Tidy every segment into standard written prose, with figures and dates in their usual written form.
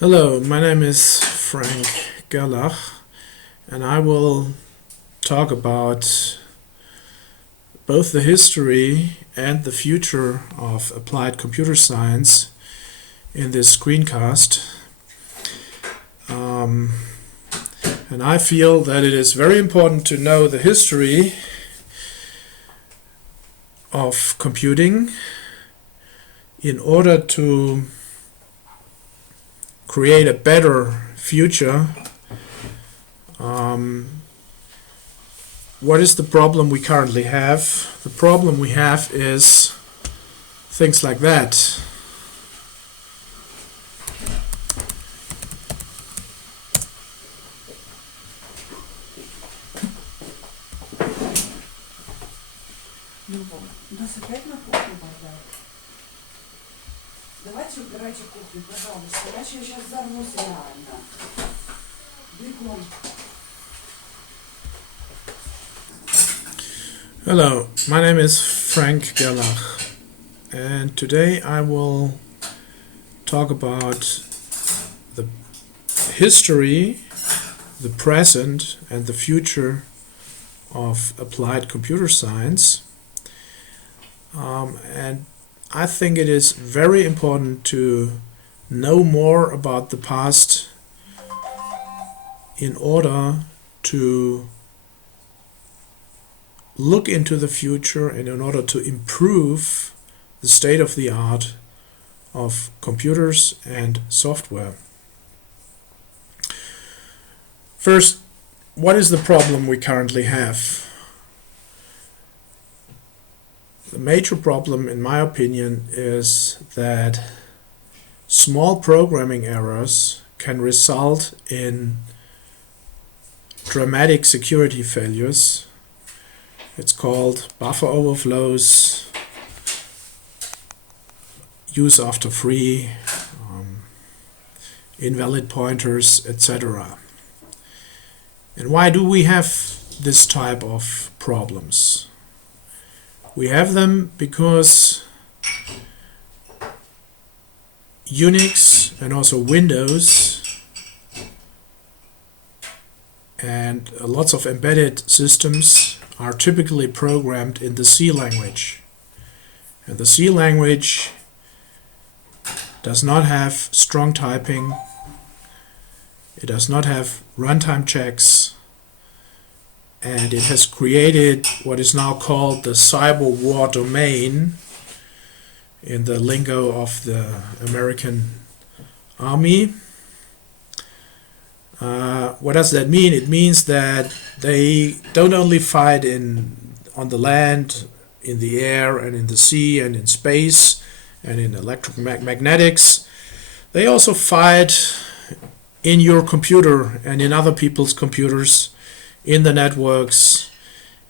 Hello, my name is Frank Gerlach, and I will talk about both the history and the future of applied computer science in this screencast. And I feel that it is very important to know the history of computing in order to create a better future. What is the problem we currently have? The problem we have is things like that. Давайте убирайте кухню, пожалуйста, иначе я сейчас взорвусь реально. Бегом. Hello, my name is Frank Gerlach, and today I will talk about the history, the present, and the future of applied computer science. And I think it is very important to know more about the past in order to look into the future and in order to improve the state of the art of computers and software. First, what is the problem we currently have? The major problem, in my opinion, is that small programming errors can result in dramatic security failures. It's called buffer overflows, use after free, invalid pointers, etc. And why do we have this type of problems? We have them because Unix and also Windows and lots of embedded systems are typically programmed in the C language. And the C language does not have strong typing, it does not have runtime checks, and it has created what is now called the cyber war domain in the lingo of the American Army. What does that mean? It means that they don't only fight on the land, in the air, and in the sea, and in space, and in electromagnetics. They also fight in your computer and in other people's computers, in the networks,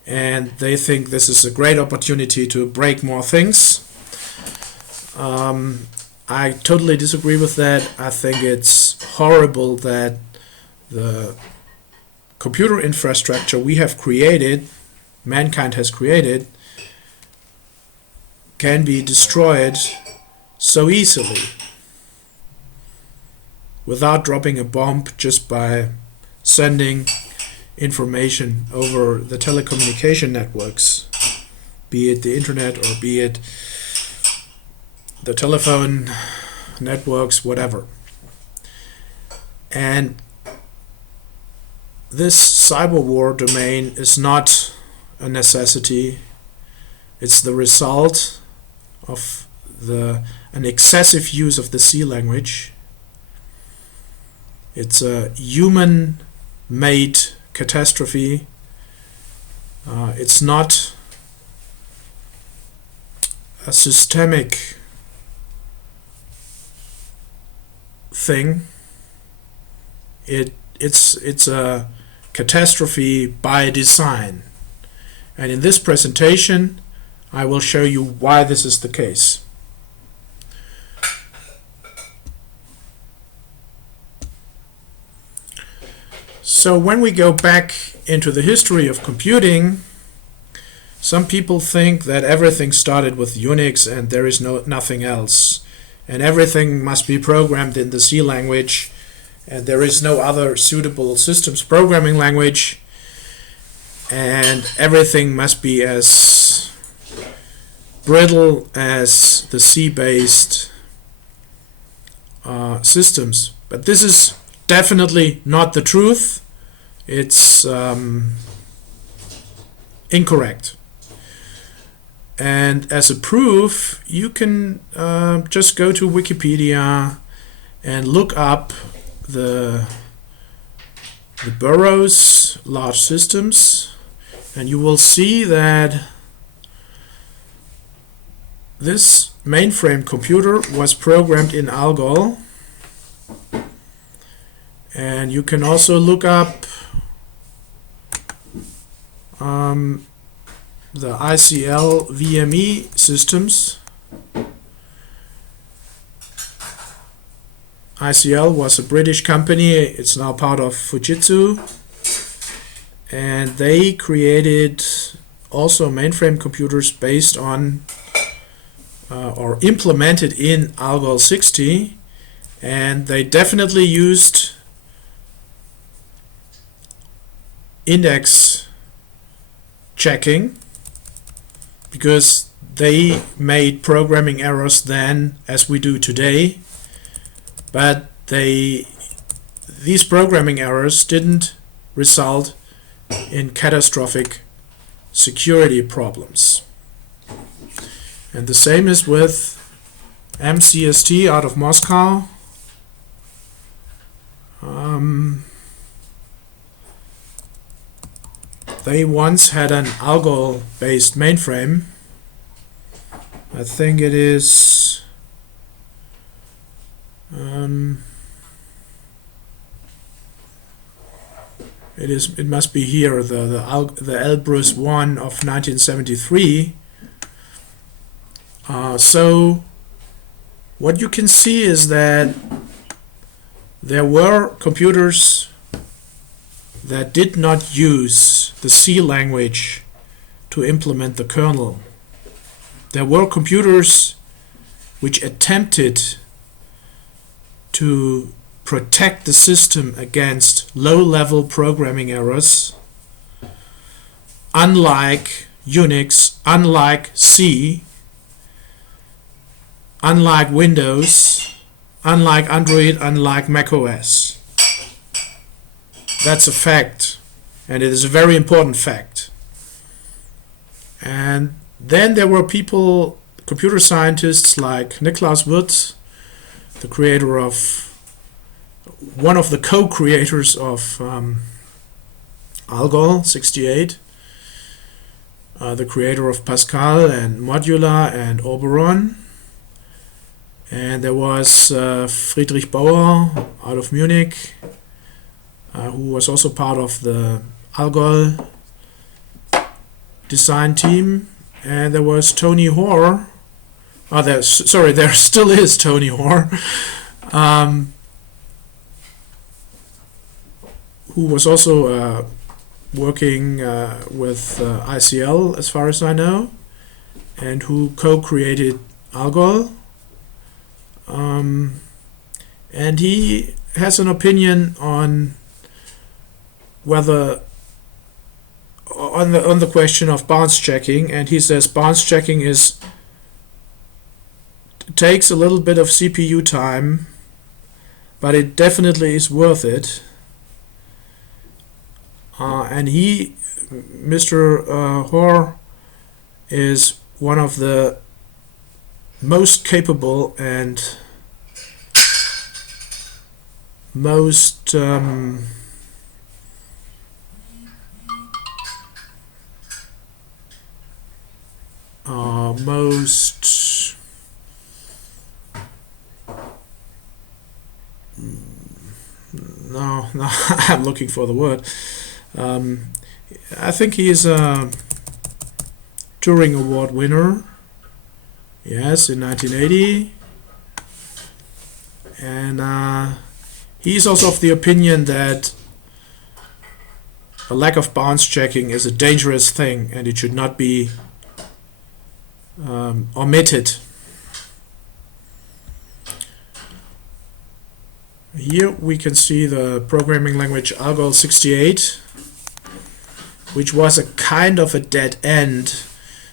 and they think this is a great opportunity to break more things. I totally disagree with that. I think it's horrible that the computer infrastructure we have created, mankind has created, can be destroyed so easily without dropping a bomb, just by sending information over the telecommunication networks, be it the internet or be it the telephone networks, whatever. And this cyber war domain is not a necessity. It's the result of an excessive use of the C language. It's a human-made catastrophe. It's not a systemic thing. It's a catastrophe by design. And in this presentation, I will show you why this is the case. So when we go back into the history of computing, some people think that everything started with Unix and there is nothing else. and everything must be programmed in the C language, and there is no other suitable systems programming language, and everything must be as brittle as the C-based systems. But this is definitely not the truth. It's incorrect. And as a proof, you can just go to Wikipedia and look up the Burroughs large systems, and you will see that this mainframe computer was programmed in Algol. And you can also look up the ICL VME systems. ICL was a British company. It's now part of Fujitsu, and they created also mainframe computers based on or implemented in Algol 60, and they definitely used index checking, because they made programming errors then as we do today, but these programming errors didn't result in catastrophic security problems. And the same is with MCST out of Moscow. They once had an Algol-based mainframe. I think it is it must be here, the Elbrus 1 of 1973. So what you can see is that there were computers that did not use the C language to implement the kernel. There were computers which attempted to protect the system against low-level programming errors, unlike Unix, unlike C, unlike Windows, unlike Android, unlike macOS. That's a fact, and it is a very important fact. And then there were people, computer scientists like Niklaus Wirth, the creator of, one of the co-creators of Algol 68, the creator of Pascal and Modula and Oberon. And there was Friedrich Bauer out of Munich, who was also part of the Algol design team. And there was Tony Hoare. There still is Tony Hoare, who was also working with ICL, as far as I know, and who co-created Algol. And he has an opinion on whether on the question of bounce checking, and he says bounce checking takes a little bit of CPU time, but it definitely is worth it. And Mr. Hoare, is one of the most capable and most I'm looking for the word. I think he is a Turing Award winner. Yes, in 1980. And he is also of the opinion that a lack of bounce checking is a dangerous thing and it should not be omitted. Here we can see the programming language Algol-68, which was a kind of a dead end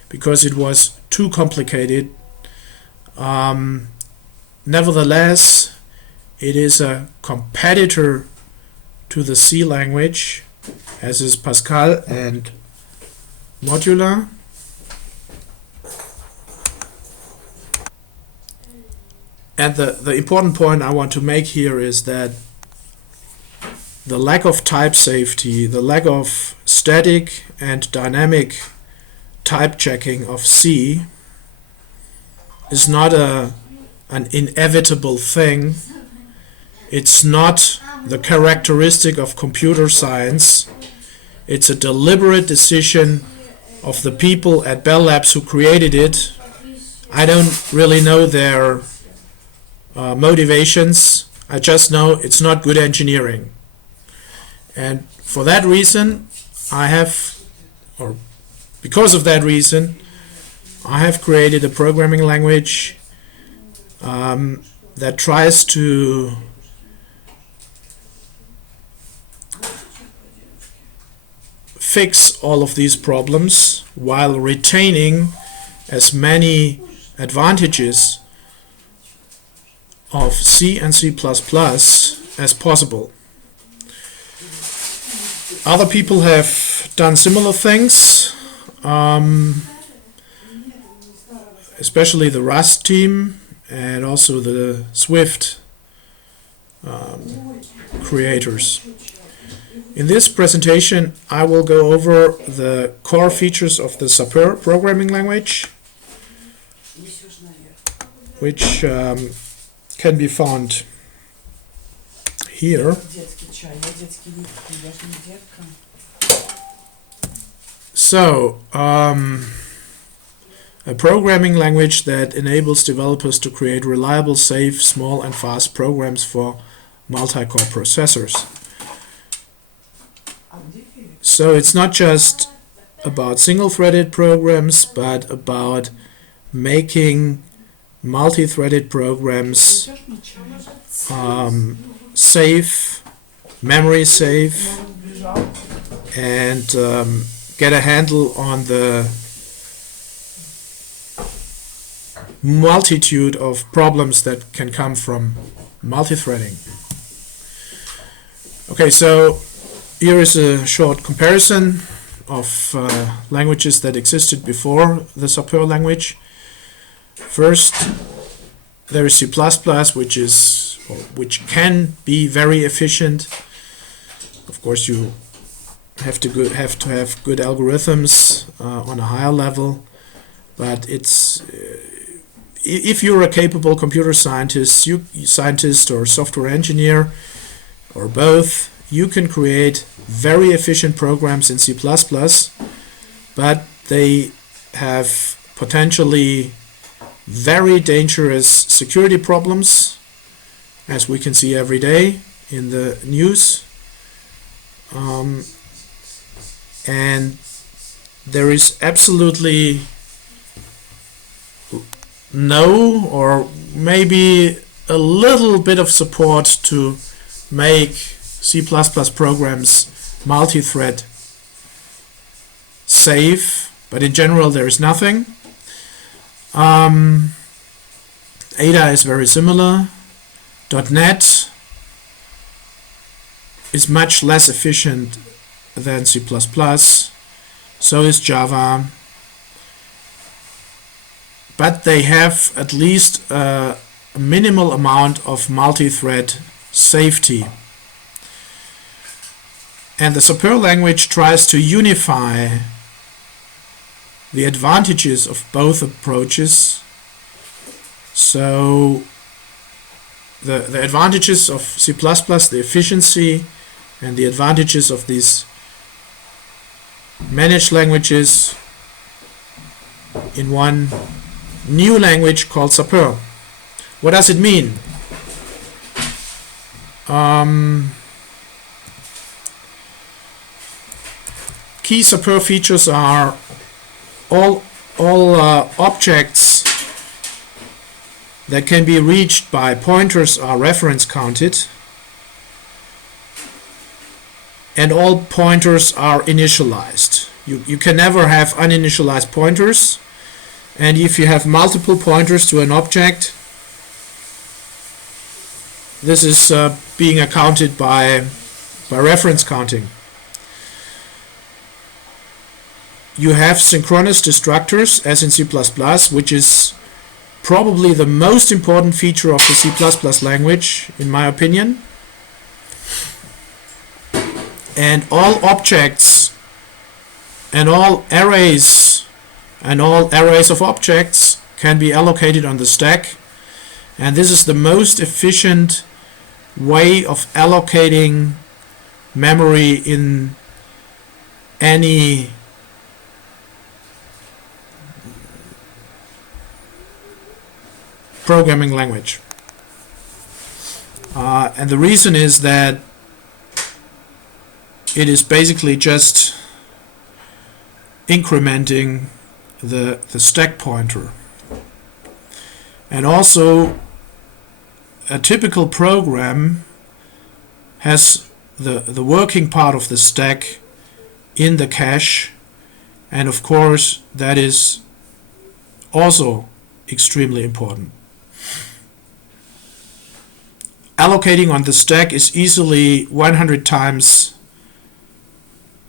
because it was too complicated. Nevertheless, it is a competitor to the C language, as is Pascal and Modula. And the important point I want to make here is that the lack of type safety, the lack of static and dynamic type checking of C is not an inevitable thing. It's not the characteristic of computer science. It's a deliberate decision of the people at Bell Labs who created it. I don't really know their motivations. I just know it's not good engineering. And for that reason, because of that reason, I have created a programming language that tries to fix all of these problems while retaining as many advantages of C and C++ as possible. Other people have done similar things, especially the Rust team and also the Swift creators. In this presentation, I will go over the core features of the Sappeur programming language, which can be found here. So, a programming language that enables developers to create reliable, safe, small and fast programs for multi-core processors. So it's not just about single-threaded programs, but about making multi-threaded programs safe, memory safe, and get a handle on the multitude of problems that can come from multi-threading. Okay, so here is a short comparison of languages that existed before the Sappeur language. First, there is C++, which can be very efficient. Of course, you have to have good algorithms on a higher level, but it's if you're a capable computer scientist, or software engineer, or both, you can create very efficient programs in C++, but they have potentially very dangerous security problems, as we can see every day in the news. And there is absolutely no, or maybe a little bit of support to make C++ programs multi-thread safe, but in general there is nothing. Ada is very similar. .NET is much less efficient than C++. So is Java. But they have at least a minimal amount of multi-thread safety. And the Sappeur language tries to unify the advantages of both approaches. So the advantages of C++, the efficiency, and the advantages of these managed languages in one new language called Sappeur. What does it mean? Key Sappeur features are all objects that can be reached by pointers are reference counted. and all pointers are initialized. You can never have uninitialized pointers, and if you have multiple pointers to an object, this is being accounted by reference counting. You have synchronous destructors as in C++, which is probably the most important feature of the C++ language, in my opinion. And all objects and all arrays of objects can be allocated on the stack, and this is the most efficient way of allocating memory in any programming language. And the reason is that it is basically just incrementing the stack pointer. And also, a typical program has the working part of the stack in the cache, and of course that is also extremely important. Allocating on the stack is easily 100 times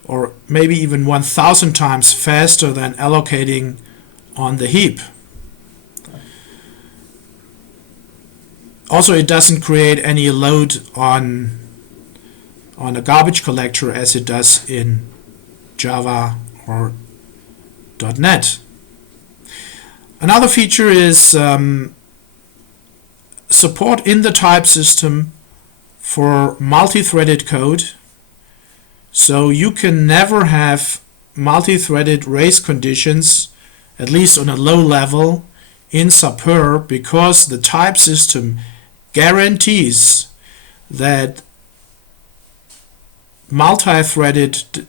or maybe even 1000 times faster than allocating on the heap. Also, it doesn't create any load on a garbage collector as it does in Java or .NET. Another feature is support in the type system for multi-threaded code. So you can never have multi-threaded race conditions, at least on a low level, in Sappeur, because the type system guarantees that multi-threaded,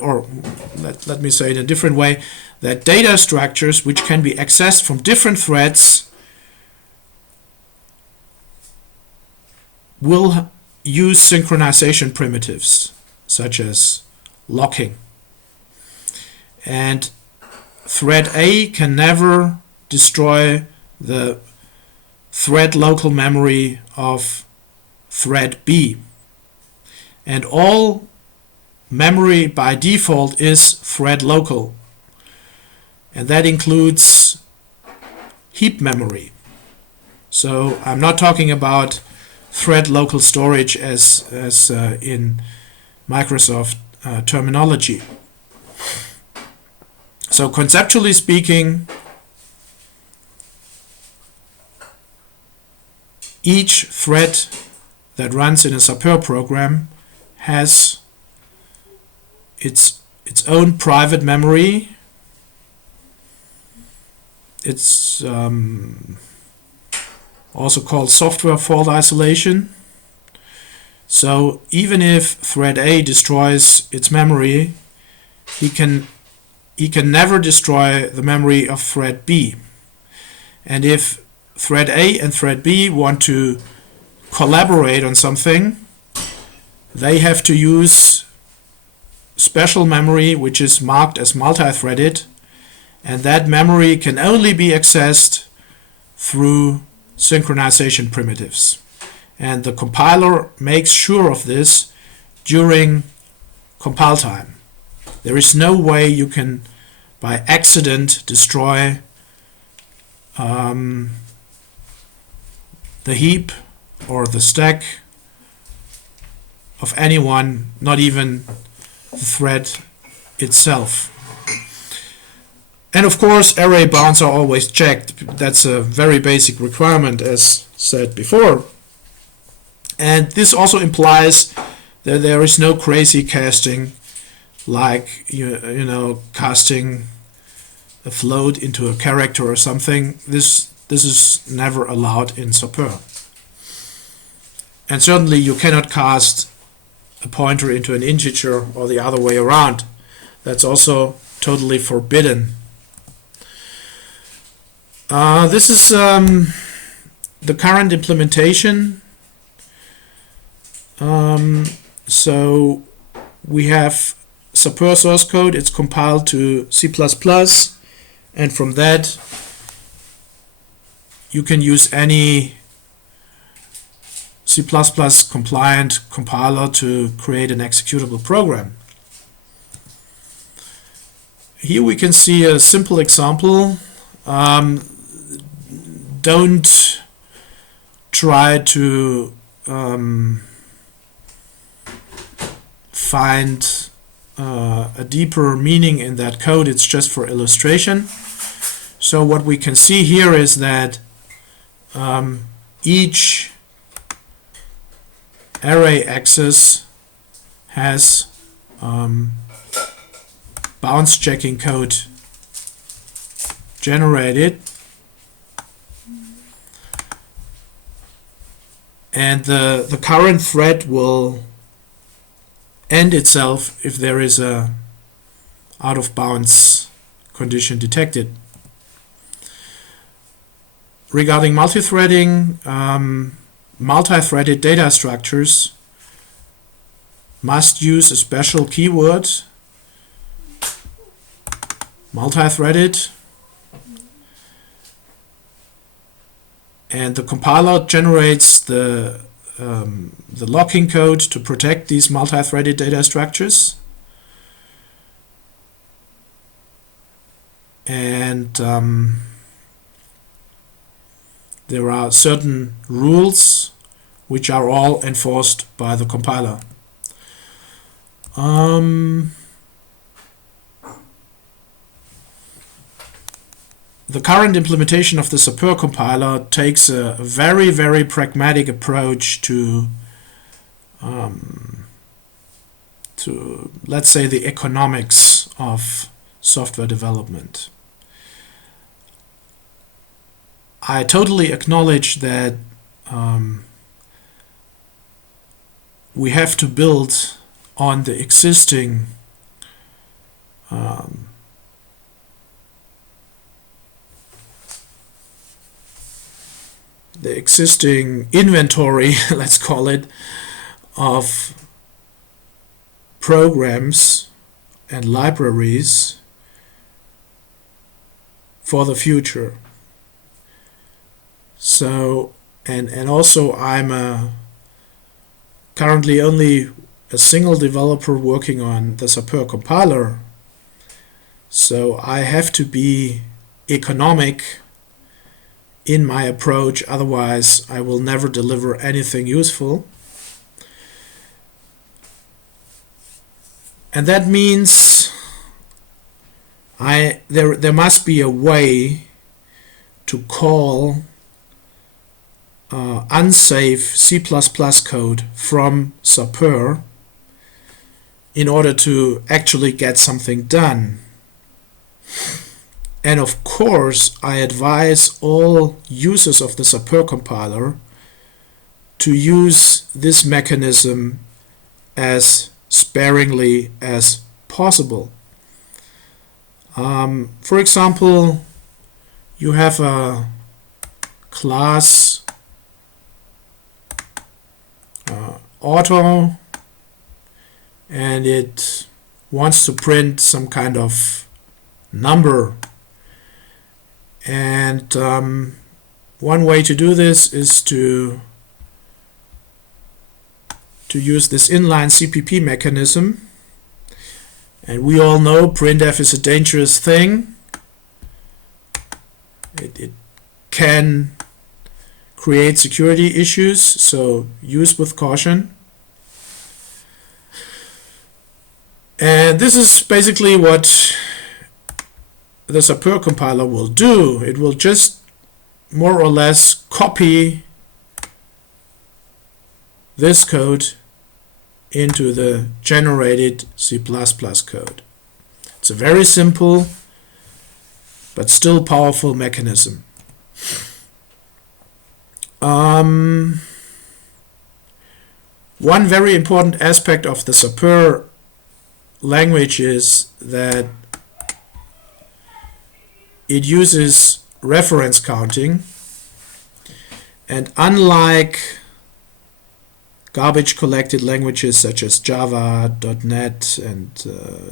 or let me say it in a different way, that data structures which can be accessed from different threads will use synchronization primitives such as locking. And thread A can never destroy the thread local memory of thread B. And all memory by default is thread local. And that includes heap memory. So I'm not talking about thread local storage as in Microsoft terminology. So conceptually speaking, each thread that runs in a Sappeur program has its own private memory. It's also called software fault isolation. So even if thread A destroys its memory, he can never destroy the memory of thread B. And if thread A and thread B want to collaborate on something, they have to use special memory which is marked as multi-threaded, and that memory can only be accessed through synchronization primitives. And the compiler makes sure of this during compile time. There is no way you can by accident destroy the heap or the stack of anyone, not even the thread itself. And of course, array bounds are always checked. That's a very basic requirement, as said before. And this also implies that there is no crazy casting, like you know, casting a float into a character or something. This is never allowed in Sappeur. And certainly you cannot cast a pointer into an integer or the other way around. That's also totally forbidden. This is the current implementation. So we have Sappeur source code. It's compiled to C++, and from that you can use any C++ compliant compiler to create an executable program. Here we can see a simple example. Don't try to find a deeper meaning in that code. It's just for illustration. So what we can see here is that each array access has bounce checking code generated, and the current thread will end itself if there is a out of bounds condition detected. Regarding multithreading, multi-threaded data structures must use a special keyword, multi-threaded, and the compiler generates the locking code to protect these multi-threaded data structures. And there are certain rules which are all enforced by the compiler. The current implementation of the Sappeur compiler takes a very, very pragmatic approach to let's say, the economics of software development. I totally acknowledge that we have to build on the existing inventory, let's call it, of programs and libraries for the future. So, and also I'm currently only a single developer working on the Sappeur compiler, so I have to be economic in my approach, otherwise I will never deliver anything useful. And that means there must be a way to call unsafe C++ code from Sappeur in order to actually get something done. And of course, I advise all users of the Sappeur compiler to use this mechanism as sparingly as possible. For example, you have a class auto, and it wants to print some kind of number. And one way to do this is to use this inline CPP mechanism. And we all know printf is a dangerous thing. It can create security issues, so use with caution. And this is basically what the Sappeur compiler will do. It will just more or less copy this code into the generated C++ code. It's a very simple but still powerful mechanism. One very important aspect of the Sappeur language is that it uses reference counting, and unlike garbage collected languages such as Java, .NET, and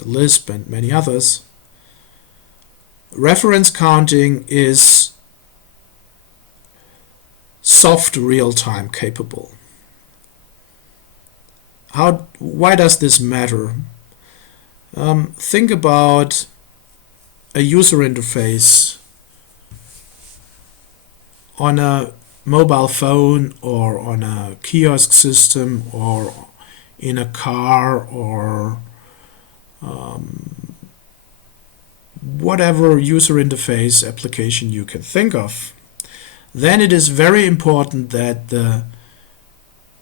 Lisp, and many others, reference counting is soft real-time capable. Why does this matter? Think about a user interface on a mobile phone or on a kiosk system or in a car or whatever user interface application you can think of. Then it is very important that the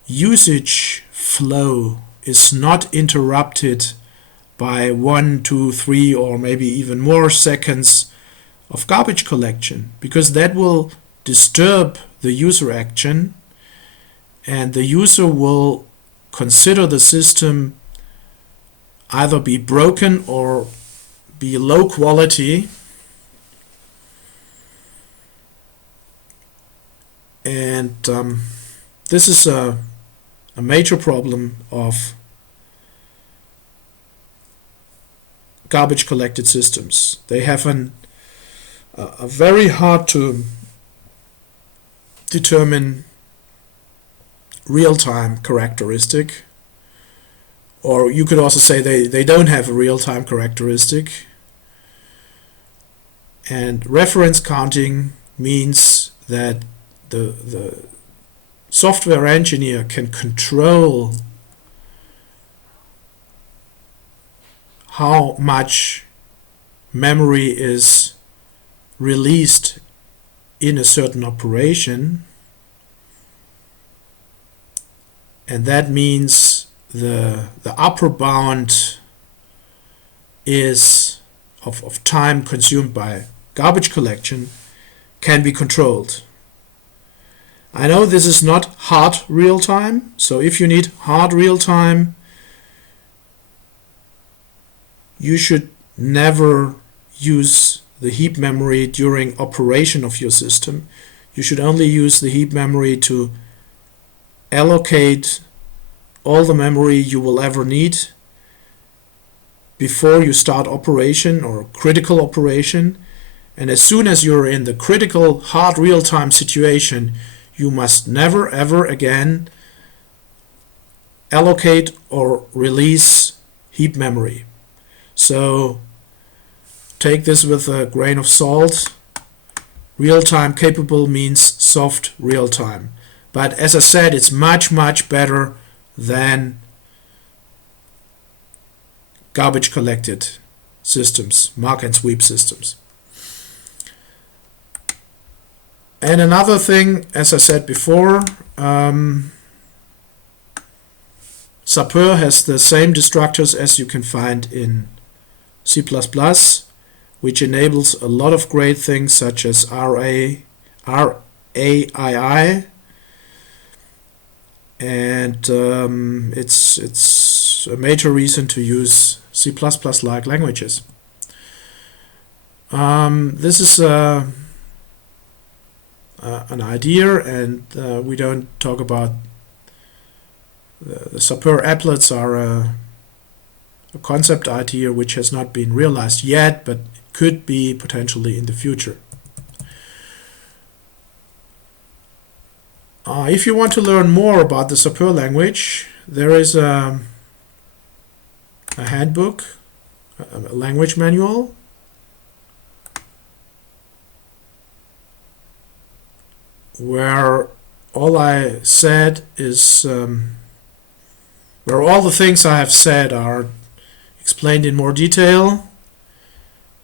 usage flow is not interrupted by 1, 2, 3 or maybe even more seconds of garbage collection, because that will disturb the user action and the user will consider the system either be broken or be low quality, and this is a major problem of garbage collected systems. They have a very hard to determine real-time characteristic, or you could also say they don't have a real-time characteristic. And reference counting means that the software engineer can control how much memory is released in a certain operation, and that means the upper bound is of time consumed by garbage collection can be controlled. I know this is not hard real time, so if you need hard real time, you should never use the heap memory during operation of your system. You should only use the heap memory to allocate all the memory you will ever need before you start operation or critical operation. And as soon as you're in the critical hard real-time situation, you must never ever again allocate or release heap memory. So take this with a grain of salt. Real-time capable means soft real-time. But as I said, it's much, much better than garbage collected systems, mark and sweep systems. And another thing, as I said before, Sappeur has the same destructors as you can find in C++, which enables a lot of great things such as RAII, and it's a major reason to use C++-like languages. This is an idea, and we don't talk about the Sappeur applets are a concept idea which has not been realized yet, but could be potentially in the future. If you want to learn more about the Sappeur language, there is a handbook, a language manual, where all I said is where all the things I have said are explained in more detail,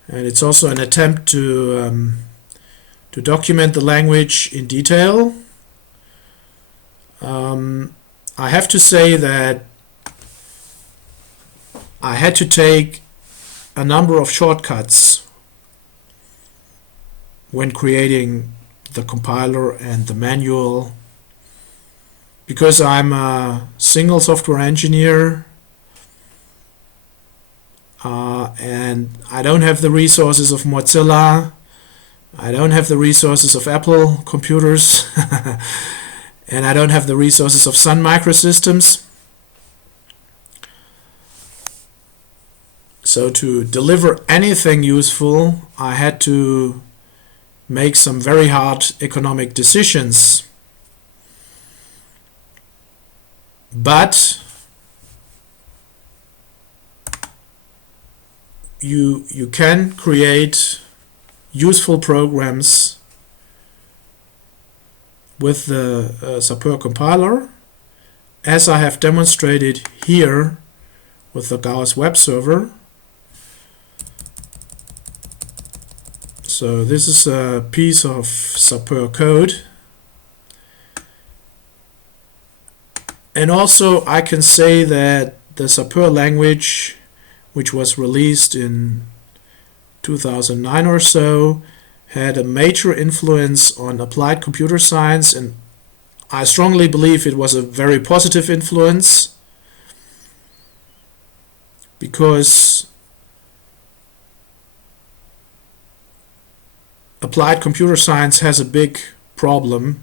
and it's also an attempt to document the language in detail. I have to say that I had to take a number of shortcuts when creating the compiler and the manual, because I'm a single software engineer and I don't have the resources of Mozilla, I don't have the resources of Apple computers, and I don't have the resources of Sun Microsystems. So to deliver anything useful, I had to make some very hard economic decisions. But you can create useful programs with the Sappeur compiler, as I have demonstrated here with the Gauss web server. So this is a piece of Sappeur code. And also I can say that the Sappeur language, which was released in 2009 or so, had a major influence on applied computer science, and I strongly believe it was a very positive influence, because applied computer science has a big problem,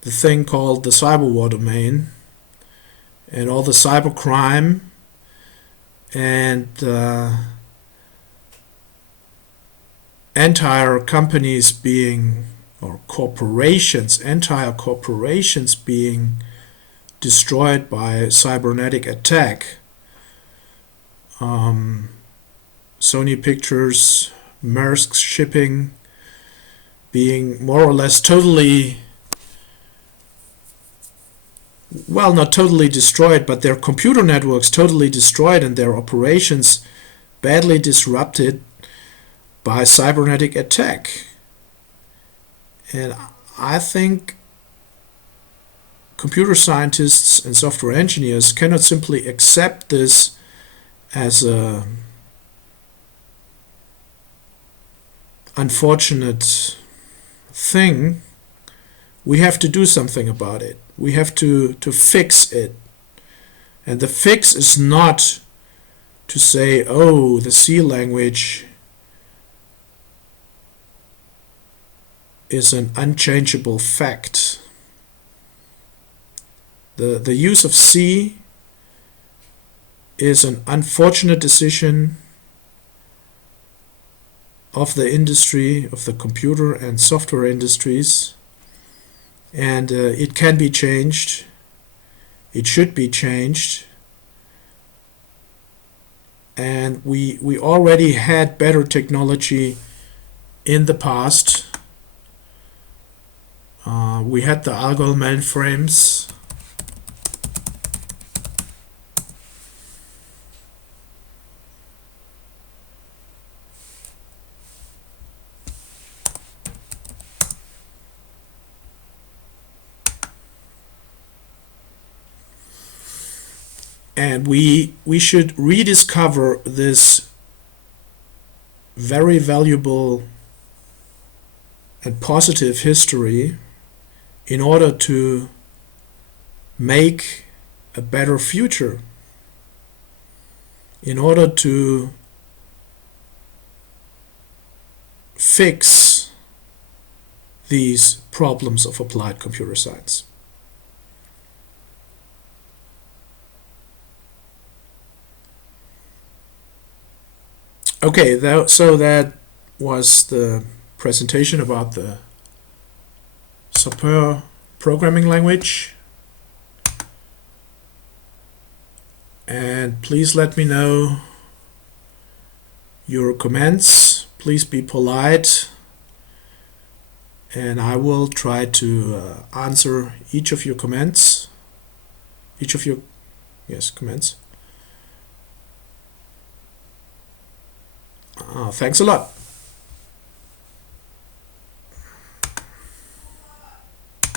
the thing called the cyber war domain, and all the cybercrime and entire companies being, or corporations, entire corporations being destroyed by cybernetic attack. Sony Pictures, Maersk Shipping being more or less totally, well, not totally destroyed, but their computer networks totally destroyed and their operations badly disrupted by cybernetic attack. And I think computer scientists and software engineers cannot simply accept this as a unfortunate thing. We have to do something about it. We have to fix it. And the fix is not to say, oh, the C language is an unchangeable fact. The use of C is an unfortunate decision of the industry, of the computer and software industries, and it can be changed. It should be changed. And we already had better technology in the past. We had the Algol mainframes. And we should rediscover this very valuable and positive history in order to make a better future, in order to fix these problems of applied computer science. Okay, so that was the presentation about the Sappeur programming language. And please let me know your comments. Please be polite, and I will try to answer each of your comments. Comments. Thanks a lot.